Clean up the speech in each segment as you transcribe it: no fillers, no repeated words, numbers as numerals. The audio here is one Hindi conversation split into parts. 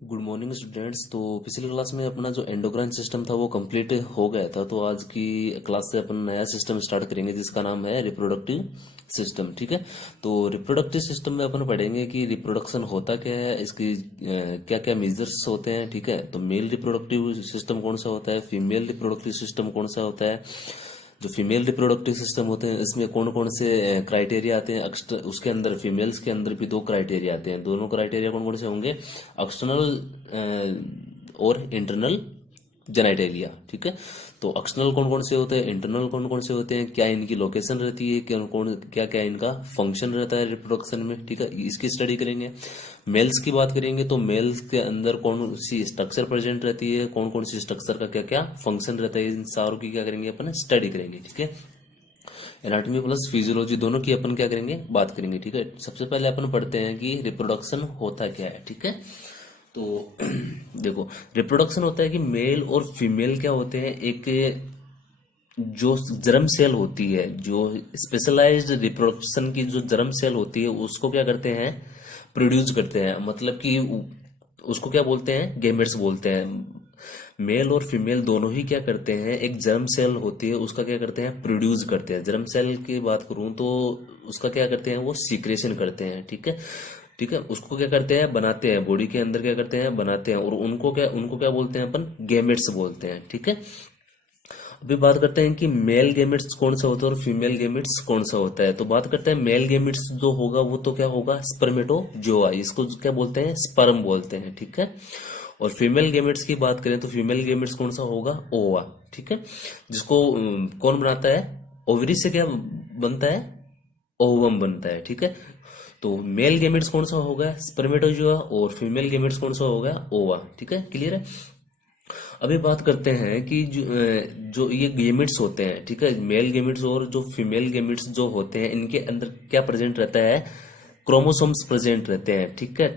Good morning students. तो पिछली क्लास में अपना जो एंडोक्राइन सिस्टम था वो कंप्लीट हो गया था। तो आज की क्लास से अपन नया सिस्टम स्टार्ट करेंगे जिसका नाम है रिप्रोडक्टिव सिस्टम। ठीक है। तो रिप्रोडक्टिव सिस्टम में अपन पढ़ेंगे कि रिप्रोडक्शन होता क्या है, इसकी क्या क्या मेजर्स होते हैं। ठीक है। तो मेल रिप्रोडक्टिव सिस्टम कौन सा होता है, फीमेल रिप्रोडक्टिव सिस्टम कौन सा होता है। जो फीमेल रिप्रोडक्टिव सिस्टम होते हैं इसमें कौन कौन से क्राइटेरिया आते हैं। उसके अंदर फीमेल्स के अंदर भी दो क्राइटेरिया आते हैं। दोनों क्राइटेरिया कौन कौन से होंगे, एक्सटर्नल और इंटरनल जेनाइटेरिया। ठीक है। तो एक्सटर्नल कौन कौन से होते हैं, इंटरनल कौन कौन से होते हैं, क्या इनकी लोकेशन रहती है, क्या क्या इनका फंक्शन रहता है रिप्रोडक्शन में। ठीक है। इसकी स्टडी करेंगे। मेल्स की बात करेंगे तो मेल्स के अंदर कौन सी स्ट्रक्चर प्रेजेंट रहती है, कौन कौन सी स्ट्रक्चर का क्या क्या फंक्शन रहता है, इन सारों की क्या करेंगे अपन स्टडी करेंगे। ठीक है। एनाटॉमी प्लस फिजियोलॉजी दोनों की अपन क्या करेंगे, बात करेंगे। ठीक है। सबसे पहले अपन पढ़ते हैं कि रिप्रोडक्शन होता क्या है। ठीक है। तो देखो, रिप्रोडक्शन होता है कि मेल और फीमेल क्या होते हैं, एक जो जर्म सेल होती है, जो स्पेशलाइज्ड रिप्रोडक्शन की जो जर्म सेल होती है उसको क्या करते हैं, प्रोड्यूस करते हैं। मतलब कि उसको क्या बोलते हैं, गेमेट्स बोलते हैं। मेल और फीमेल दोनों ही क्या करते हैं, एक जर्म सेल होती है उसका क्या करते हैं, प्रोड्यूस करते हैं। जर्म सेल की बात करूं तो उसका क्या करते हैं, वो सीक्रेशन करते हैं। ठीक है। ठीक है। उसको क्या करते हैं, बनाते हैं, बॉडी के अंदर क्या करते हैं, बनाते हैं। और उनको क्या बोलते हैं अपन, गेमेट्स बोलते हैं। ठीक है। अभी बात करते हैं कि मेल गेमेट्स कौन सा होता है और फीमेल गेमेट्स कौन सा होता है। तो बात करते हैं मेल गेमेट्स जो होगा वो तो क्या होगा, स्पर्मेटोजोआ, इसको क्या बोलते हैं, स्पर्म बोलते हैं। ठीक है। और फीमेल गेमेट्स की बात करें तो फीमेल गेमेट्स कौन सा होगा, ओवा। ठीक है। जिसको कौन बनाता है, ओवरी से क्या बनता है, ओवम बनता है। ठीक है। तो मेल गेमेट्स कौन सा होगा, स्पर्मेटोजोआ, और फीमेल गेमेट्स कौन सा होगा, ओवा। ठीक है। क्लियर है। अभी बात करते हैं कि जो ये गेमिट्स होते हैं, ठीक है, मेल गेमिट्स और जो फीमेल गेमिट्स जो होते हैं इनके अंदर क्या प्रेजेंट रहता है, क्रोमोसोम्स प्रेजेंट रहते हैं। ठीक है।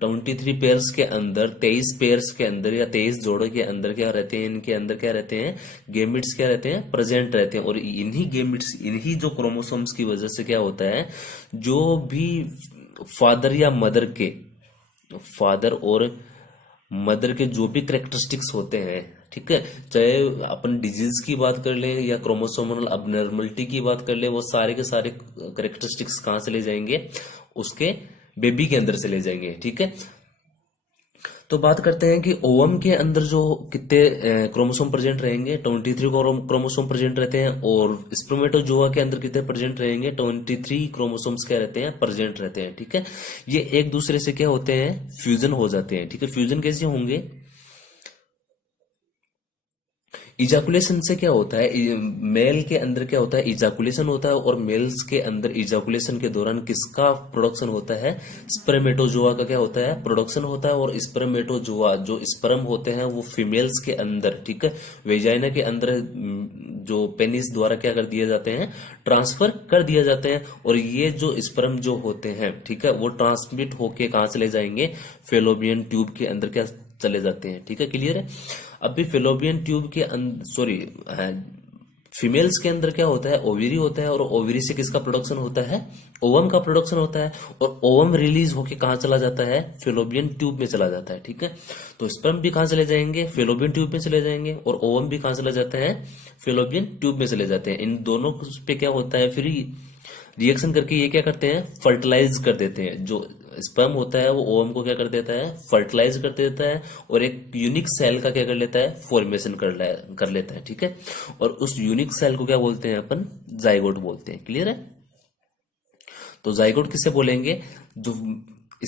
23 पेयर्स के अंदर, 23 पेयर्स के अंदर या 23 जोड़ों के अंदर क्या रहते हैं, इनके अंदर क्या रहते हैं, गेमिट्स क्या रहते हैं, प्रेजेंट रहते हैं। और इन्हीं गेमिट्स, इन्हीं जो क्रोमोसोम्स की वजह से क्या होता है, जो भी फादर या मदर के, फादर और मदर के जो भी करेक्टरिस्टिक्स होते हैं, ठीक है, चाहे अपन डिजीज की बात कर लें या क्रोमोसोमल अबनॉर्मलिटी की बात कर लें, वो सारे के सारे करेक्टरिस्टिक्स कहाँ से ले जाएंगे, उसके बेबी के अंदर से ले जाएंगे। ठीक है। तो बात करते हैं कि ओवम के अंदर जो कितने क्रोमोसोम प्रेजेंट रहेंगे, 23 क्रोमोसोम प्रेजेंट रहते हैं। और स्पर्मेटोजोआ के अंदर कितने प्रेजेंट रहेंगे, 23 क्रोमोसोम्स क्या रहते हैं, प्रेजेंट रहते हैं। ठीक है। ये एक दूसरे से क्या होते हैं, फ्यूजन हो जाते हैं। ठीक है। फ्यूजन कैसे होंगे, इजाकुलेशन से क्या होता है, मेल के अंदर क्या होता है, इजाकुलेशन होता है। और मेल्स के अंदर इजाकुलेशन के दौरान किसका प्रोडक्शन होता है, स्पर्मेटोजोआ का क्या होता है, प्रोडक्शन होता है। और स्पर्मेटोजोआ जो स्पर्म होते हैं वो फीमेल्स के अंदर, ठीक है, वेजाइना के अंदर जो पेनिस द्वारा क्या कर दिए जाते हैं, ट्रांसफर कर दिए जाते हैं। और ये जो स्पर्म जो होते हैं, ठीक है, वो ट्रांसमिट होके कहां चले जाएंगे, फेलोपियन ट्यूब के अंदर क्या चले जाते हैं। ठीक है। क्लियर है। अभी फेलोपियन ट्यूब के अंदर, सॉरी, फीमेल्स के अंदर क्या होता है, ओवरी होता है। और ओवरी से किसका प्रोडक्शन होता है, ओवम का प्रोडक्शन होता है। और ओवम रिलीज होके कहां चला जाता है, फेलोपियन ट्यूब में चला जाता है। ठीक है। तो स्पर्म भी कहां चले जाएंगे, फेलोपियन ट्यूब में चले जाएंगे। और ओवम भी कहां चला जाता है, फेलोपियन ट्यूब में चले जाते हैं। इन दोनों पे क्या होता है, फिर रिएक्शन करके ये क्या करते हैं, फर्टिलाइज कर देते हैं। जो स्पर्म होता है वो ओवम को क्या कर देता है, फर्टिलाइज कर देता है। और एक यूनिक सेल का क्या कर लेता है, फॉर्मेशन कर लेता है। ठीक है। और उस यूनिक सेल को क्या बोलते हैं अपन, जाइगोट बोलते हैं। क्लियर है। तो जाइगोट किसे बोलेंगे, जो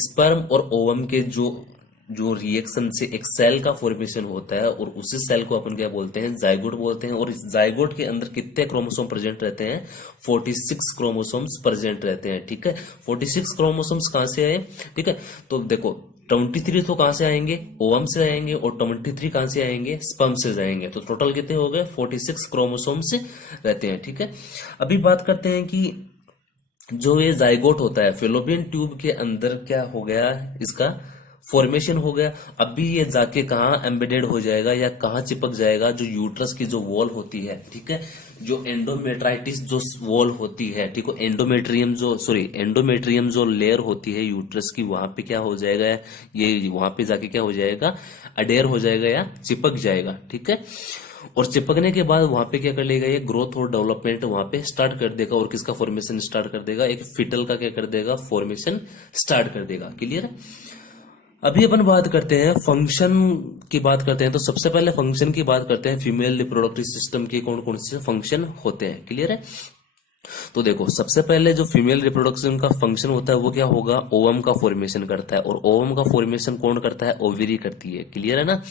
स्पर्म और ओवम के जो जो रिएक्शन से एक सेल का फॉर्मेशन होता है, और उसी सेल को अपन क्या बोलते हैं, जाइगोट बोलते हैं। और इस जाइगोट के अंदर कितने क्रोमोसोम प्रेजेंट रहते हैं, 46 क्रोमोसोम्स प्रेजेंट रहते हैं। ठीक है। 46 क्रोमोसोम्स कहां से आए, ठीक है, तो देखो 23 तो कहां से आएंगे, ओवम से आएंगे। और 23 कहां से आएंगे, स्पर्म से जाएंगे। तो टोटल कितने हो गए, 46 क्रोमोसोम्स रहते हैं। ठीक है। अभी बात करते हैं कि जो ये जाइगोट होता है, फेलोपियन ट्यूब के अंदर क्या हो गया, इसका फॉर्मेशन हो गया। अभी ये जाके कहाँ एम्बेडेड हो जाएगा या कहाँ चिपक जाएगा, जो यूट्रस की जो वॉल होती है, ठीक है, जो एंडोमेट्राइटिस जो वॉल होती है, ठीक है, एंडोमेट्रियम जो लेयर होती है यूट्रस की, वहां पे क्या हो जाएगा, ये वहां पे जाके क्या हो जाएगा, अडेयर हो जाएगा या चिपक जाएगा, ठीक है। और चिपकने के बाद वहां पे क्या कर लेगा, ये ग्रोथ और डेवलपमेंट वहां पे स्टार्ट कर देगा। और किसका फॉर्मेशन स्टार्ट कर देगा, एक फिटल का क्या कर देगा, फॉर्मेशन स्टार्ट कर देगा। क्लियर है। अभी अपन बात करते हैं फंक्शन की बात करते हैं। तो सबसे पहले फंक्शन की बात करते हैं, फीमेल रिप्रोडक्टिव सिस्टम के कौन कौन से फंक्शन होते हैं। क्लियर है। तो देखो, सबसे पहले जो फीमेल रिप्रोडक्शन का फंक्शन होता है वो क्या होगा, ओवम का फॉर्मेशन करता है। और ओवम का फॉर्मेशन कौन करता है, ओवेरी करती है। क्लियर है ना।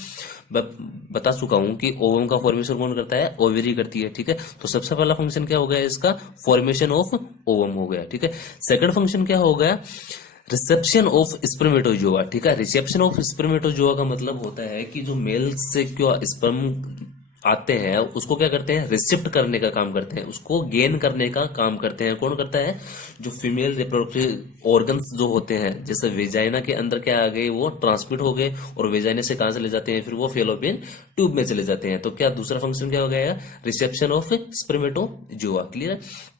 बता चुका हूं कि ओवम का फॉर्मेशन कौन करता है, ओवेरी करती है। ठीक है। तो सबसे पहला फंक्शन क्या हो गया इसका, फॉर्मेशन ऑफ ओवम हो गया। ठीक है। सेकंड फंक्शन क्या हो गया, रिसेप्शन ऑफ स्पर्मेटोजोआ। ठीक है। रिसेप्शन ऑफ स्पर्मेटोजोआ का मतलब होता है कि जो मेल से क्यों स्पर्म आते हैं उसको क्या करते हैं, रिसिप्ट करने का काम करते हैं, उसको गेन करने का काम करते हैं। कौन करता है, जो फीमेल रिप्रोडक्टिव ऑर्गन्स जो होते हैं, जैसे वेजाइना के अंदर क्या आ गए, वो ट्रांसमिट हो गए और वेजाइना से कहां चले जाते हैं, फिर वो फेलोपियन ट्यूब में चले जाते हैं। तो क्या दूसरा फंक्शन क्या हो गया, रिसेप्शन ऑफ स्पर्मेटोजोआ। क्लियर है।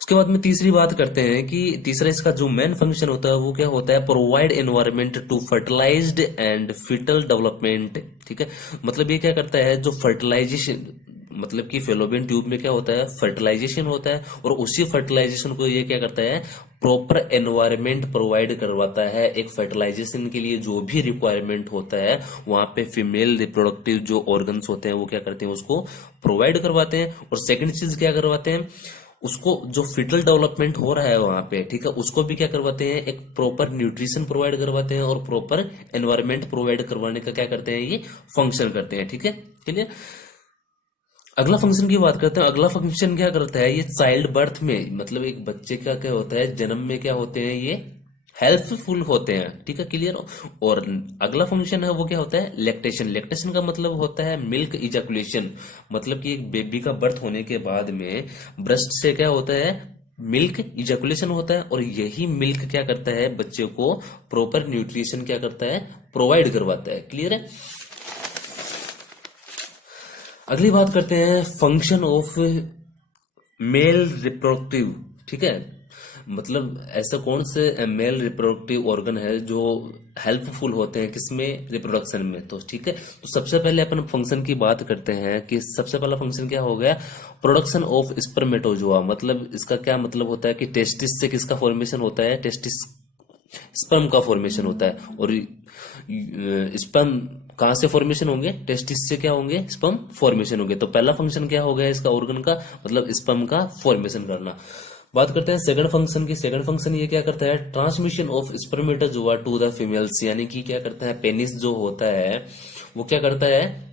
उसके बाद में तीसरी बात करते हैं कि तीसरा इसका जो मेन फंक्शन होता है वो क्या होता है, provide environment to fertilised and foetal development. ठीक है। मतलब ये क्या करता है, जो फर्टिलाइजेशन, मतलब कि फेलोपियन ट्यूब में क्या होता है, फर्टिलाइजेशन होता है, और उसी फर्टिलाइजेशन को ये क्या करता है, प्रॉपर एनवायरनमेंट प्रोवाइड करवाता है। एक फर्टिलाइजेशन के लिए जो भी रिक्वायरमेंट होता है वहां पे फीमेल रिप्रोडक्टिव जो ऑर्गन्स होते हैं वो क्या करते हैं, उसको प्रोवाइड करवाते हैं। और सेकंड चीज क्या करवाते हैं, उसको जो फिटल डेवलपमेंट हो रहा है वहां पे, ठीक है, उसको भी क्या करवाते हैं, एक प्रॉपर न्यूट्रिशन प्रोवाइड करवाते हैं और प्रॉपर एनवायरनमेंट प्रोवाइड करवाने का क्या करते हैं, ये फंक्शन करते हैं। ठीक है। क्लियर। अगला फंक्शन की बात करते हैं। अगला फंक्शन क्या करता है, ये चाइल्ड बर्थ में, मतलब एक बच्चे का क्या होता है, जन्म में क्या होते हैं, ये हेल्पफुल होते हैं। ठीक है। क्लियर। और अगला फंक्शन है वो क्या होता है, लैक्टेशन। लैक्टेशन का मतलब होता है मिल्क इजैकुलेशन, मतलब कि एक बेबी का बर्थ होने के बाद में ब्रेस्ट से क्या होता है, मिल्क इजैकुलेशन होता है, और यही मिल्क क्या करता है, बच्चे को प्रॉपर न्यूट्रिशन क्या करता है, प्रोवाइड करवाता है। क्लियर है। अगली बात करते हैं फंक्शन ऑफ मेल रिप्रोडक्टिव। ठीक है। मतलब ऐसा कौन से मेल रिप्रोडक्टिव ऑर्गन है जो हेल्पफुल होते हैं किसमें, रिप्रोडक्शन में। तो ठीक है। तो सबसे पहले अपन फंक्शन की बात करते हैं कि सबसे पहला फंक्शन क्या हो गया, प्रोडक्शन ऑफ स्पर्मेटोजोआ। मतलब इसका क्या मतलब होता है कि टेस्टिस से किसका फॉर्मेशन होता है, टेस्टिस स्पर्म का फॉर्मेशन होता है। और स्पर्म कहां से फॉर्मेशन होंगे, टेस्टिस से क्या होंगे, स्पर्म फॉर्मेशन होंगे। तो पहला फंक्शन क्या हो गया इसका ऑर्गन का, मतलब स्पर्म का फॉर्मेशन करना। बात करते हैं सेकंड फंक्शन की। सेकंड फंक्शन ये क्या करता है, transmission of spermatozoa to the females. यानी कि क्या करता है, पेनिस जो होता है वो क्या करता है,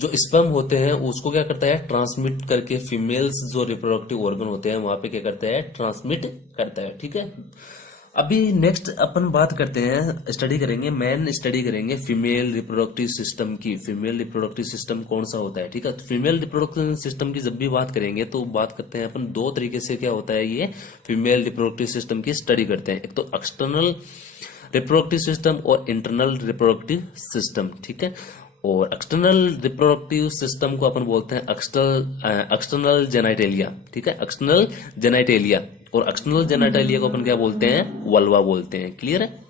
जो स्पर्म होते हैं उसको क्या करता है, ट्रांसमिट करके फीमेल्स जो रिप्रोडक्टिव ऑर्गन होते हैं वहां पे क्या करता है, ट्रांसमिट करता है। ठीक है। अभी नेक्स्ट अपन बात करते हैं, स्टडी करेंगे, मेन स्टडी करेंगे फीमेल रिप्रोडक्टिव सिस्टम की। फीमेल रिप्रोडक्टिव सिस्टम कौन सा होता है। ठीक है। तो फीमेल रिप्रोडक्टिव सिस्टम की जब भी बात करेंगे तो बात करते हैं अपन दो तरीके से, क्या होता है ये फीमेल रिप्रोडक्टिव सिस्टम की स्टडी करते हैं। एक तो एक्सटर्नल रिप्रोडक्टिव सिस्टम और इंटरनल रिप्रोडक्टिव सिस्टम। ठीक है। और एक्सटर्नल रिप्रोडक्टिव सिस्टम को अपन बोलते हैं एक्सटर्नल जेनाइटेलिया। ठीक है। एक्सटर्नल जेनाइटेलिया, और एक्सटर्नल जेनाइटेलिया को अपन क्या बोलते हैं, वल्वा बोलते हैं। क्लियर है।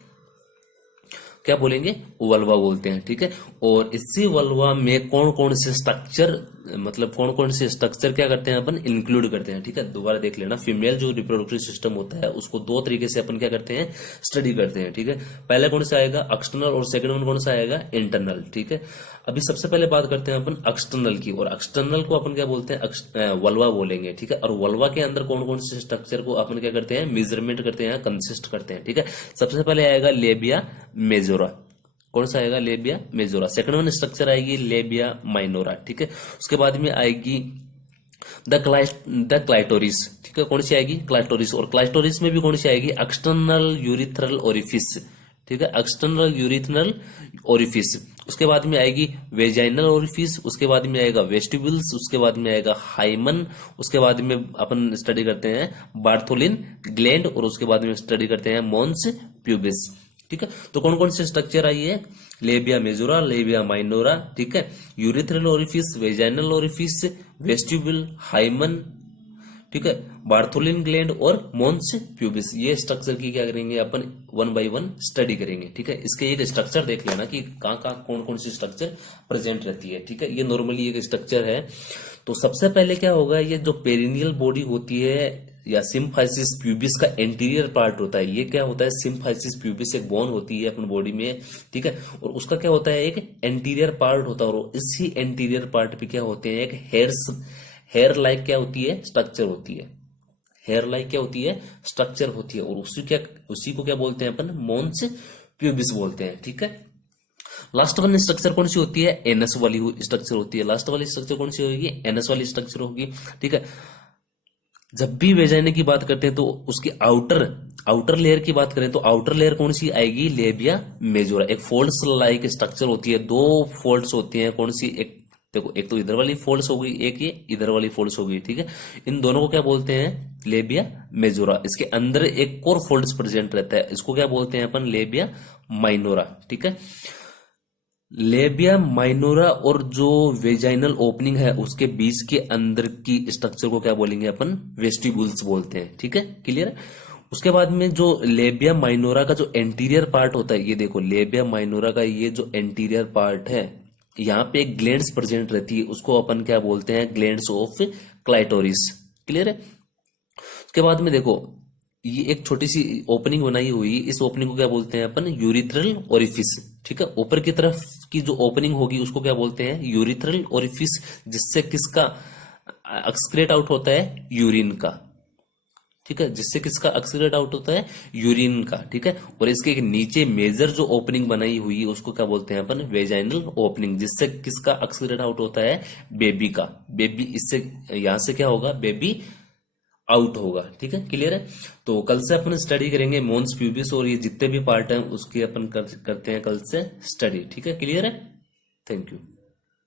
क्या बोलेंगे, वल्वा बोलते हैं। ठीक है। और इसी वल्वा में कौन कौन से स्ट्रक्चर, मतलब कौन कौन से स्ट्रक्चर क्या करते हैं अपन, इंक्लूड करते हैं। ठीक है। दोबारा देख लेना, फीमेल जो रिप्रोडक्टिव सिस्टम होता है उसको दो तरीके से अपन क्या करते हैं, स्टडी करते हैं। ठीक है। पहले कौन सा आएगा, एक्सटर्नल, और सेकंड वन कौन सा आएगा, इंटरनल। ठीक है। अभी सबसे पहले बात करते हैं अपन एक्सटर्नल की, और एक्सटर्नल को अपन क्या बोलते हैं, वल्वा बोलेंगे। ठीक है। और वल्वा के अंदर कौन कौन से स्ट्रक्चर को अपन क्या करते हैं, मेजरमेंट करते हैं, कंसिस्ट करते हैं। ठीक है। सबसे पहले आएगा लेबिया मेजोरा। कौन सा आएगा, labia majora. Second one structure आएगी लेबिया माइनोरा। ठीक है। उसके बाद में आएगी द क्लाइटोरिस। ठीक है। कौन सी आएगी, क्लाइटोरिस। और क्लाइटोरिस में भी कौन सी आएगी, एक्सटर्नल यूरिथ्रल ओरिफिस। ठीक है। External urethral orifice. उसके बाद में आएगी वेजाइनल ओरिफिस। उसके बाद में आएगा वेस्टिब्यूल्स। उसके बाद में आएगा हाइमन। उसके बाद में अपन स्टडी करते हैं बार्थोलिन ग्लैंड। और उसके बाद में स्टडी करते हैं मोन्स प्यूबिस। ठीक है। तो कौन कौन से स्ट्रक्चर आई है, लेबिया मेजोरा, लेबिया माइनोरा, ठीक है, urethral orifice, vaginal orifice, vestibule, hymen, ठीक है, बार्थोलिन ग्लैंड और मोन्स प्यूबिस। ये स्ट्रक्चर की क्या करेंगे अपन, वन बाय वन स्टडी करेंगे, ठीक है। इसके एक स्ट्रक्चर देख लेना कि कहाँ कहाँ कौन कौन सी स्ट्रक्चर प्रेजेंट रहती है, ठीक है। ये नॉर्मली एक स्ट्रक्चर है। तो सबसे पहले क्या होगा, ये जो पेरिनियल बॉडी होती है या सिम्फाइसिस प्यूबिस का एंटीरियर पार्ट होता है, ये क्या होता है, सिम्फाइसिस प्यूबिस एक बोन होती है अपन बॉडी में, ठीक है, और उसका क्या होता है, एक एंटीरियर पार्ट होता है, और इसी एंटीरियर पार्ट पे क्या होते हैं, एक हेयर लाइक क्या होती है, स्ट्रक्चर होती है, हेयर लाइक क्या होती है, स्ट्रक्चर होती है, और उसी को क्या बोलते हैं अपन, मोन्स प्यूबिस बोलते हैं, ठीक है। लास्ट वन स्ट्रक्चर कौन सी होती है, एनएस वाली स्ट्रक्चर होती है। लास्ट वाली स्ट्रक्चर कौन सी होगी, एनएस वाली स्ट्रक्चर होगी, ठीक है। जब भी वेजाइना की बात करते हैं तो उसकी आउटर लेयर की बात करें तो आउटर लेयर कौन सी आएगी, लेबिया मेजोरा। एक फोल्ड्स लाइक स्ट्रक्चर होती है, दो फोल्ड्स होती हैं, कौन सी, एक देखो, एक तो इधर वाली फोल्ड्स हो गई, एक ये इधर वाली फोल्ड्स हो गई, ठीक है। इन दोनों को क्या बोलते हैं, लेबिया मेजोरा। इसके अंदर एक और फोल्ड्स प्रेजेंट रहता है, इसको क्या बोलते हैं अपन, लेबिया माइनोरा, ठीक है। लेबिया माइनोरा और जो वेजाइनल ओपनिंग है उसके बीच के अंदर की स्ट्रक्चर को क्या बोलेंगे अपन, वेस्टिब्यूल्स बोलते हैं, ठीक है, क्लियर है। उसके बाद में जो लेबिया माइनोरा का जो एंटीरियर पार्ट होता है, ये देखो लेबिया माइनोरा का ये जो एंटीरियर पार्ट है, यहाँ पे एक ग्लैंड्स प्रेजेंट रहती है, उसको अपन क्या बोलते हैं, ग्लैंड्स ऑफ क्लाइटोरिस, क्लियर है। उसके बाद में देखो ये एक छोटी सी ओपनिंग बनाई हुई, इस ओपनिंग को क्या बोलते हैं अपन, यूरिथ्रल ओरिफिस, ठीक है। ऊपर की तरफ की जो ओपनिंग होगी उसको क्या बोलते हैं, यूरिथ्रल ओरिफिस, जिससे किसका एक्सक्रीट आउट होता है, यूरिन का, ठीक है, जिससे किसका एक्सक्रीट आउट होता है, यूरिन का, ठीक है। और इसके नीचे मेजर जो ओपनिंग बनाई हुई है उसको क्या बोलते हैं अपन, वेजाइनल ओपनिंग, जिससे किसका एक्सक्रीट आउट होता है, बेबी का। बेबी इससे यहां से क्या होगा, बेबी आउट होगा, ठीक है, क्लियर है। तो कल से अपन स्टडी करेंगे मोन्स प्यूबिस, और ये जितने भी पार्ट हैं उसकी अपन करते हैं कल से स्टडी, ठीक है, क्लियर है। Thank you.